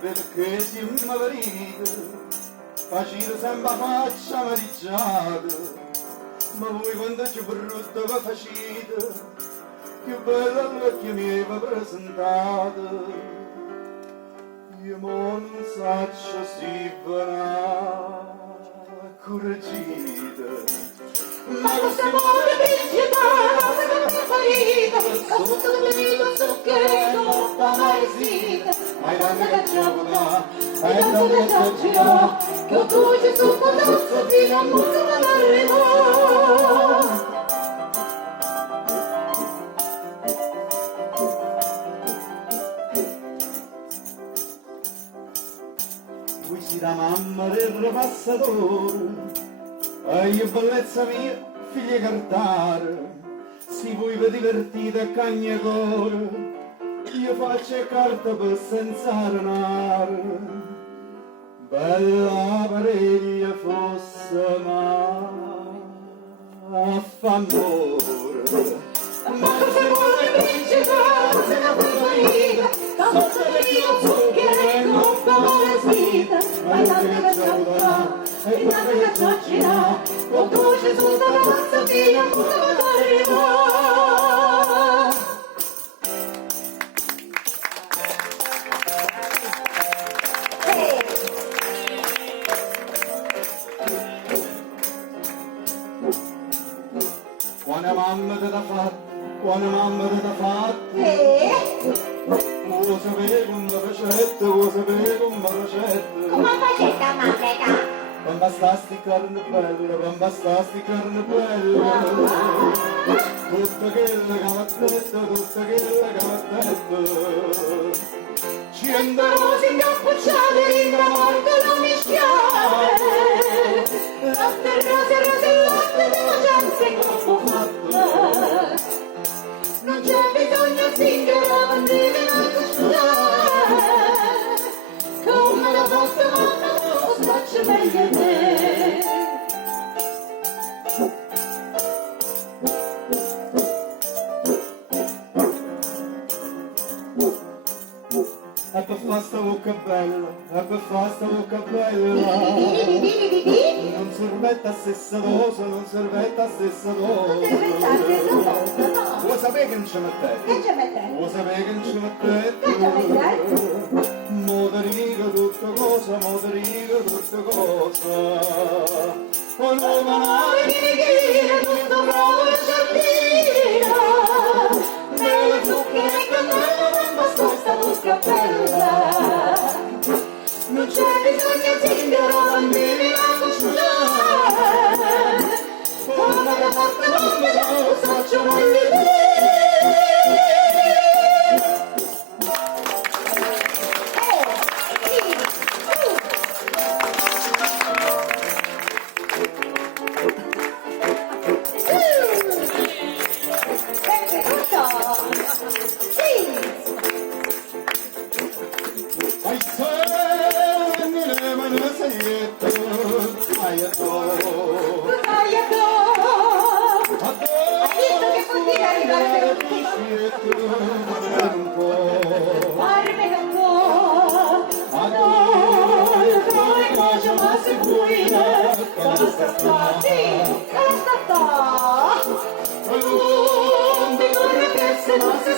Perché si immavarita, facile sempre faccia maricciata, ma voi quando ci brutta va facite, più bella all'occhio mi va presentata. Io non saccio si va correggita, ma questa vuole vincita, questa farita, questo benito zucchetto, la maresita. Hai tante cacciavona, hai tante cacciavona, che ho cuce su codazzo fino a molto non arrivo. Lui si da mamma del ripassatore, e io bellezza mia, figlia cartare, si voi per divertire a cagnacore. Io faccio carta per senza renare, bella pariglia fosse ma aff'amore. Ma se vuole principe, se la preferita, la vostra vita zucchero non fa vestita, ma tante cacciavona, e tante cacciacina, con cuce su da pazza fino a molto arrivo. Quando mamma te l'ha fatta, quando mamma te l'ha fatta, lo sapevo come facette, lo sapevo come facette. Come facetta, mamma? Non bastasti carne bella, non bastasti carne bella, tutta quella cavattetta, tutta quella cavattetta. Ci andavo si incappucciate, in morte non mischiate, latte rose, rose, latte della gente troppo fatta. Non c'è bisogno zingaro, non devi nascondere, come la vostra mamma lo spaccia meglio a te. E per fare sta bocca bella, e per fare sta bocca bella, non servetta stessa dose, non servetta stessa dose. Vuoi sapere che non ci mettete? Che ci mettete? Vuoi sapere che non ci mettete? Che ci mettete? Mo te dico tutta cosa, mo te dico tutta cosa. O non male di dire tutto bravo e giardino, bella zucchera e cannella, non basta sta bocca bella. Non c'è bisogno zingaro, non devi nascondere, come la fatta mamma lo faccio meglio di te. Non si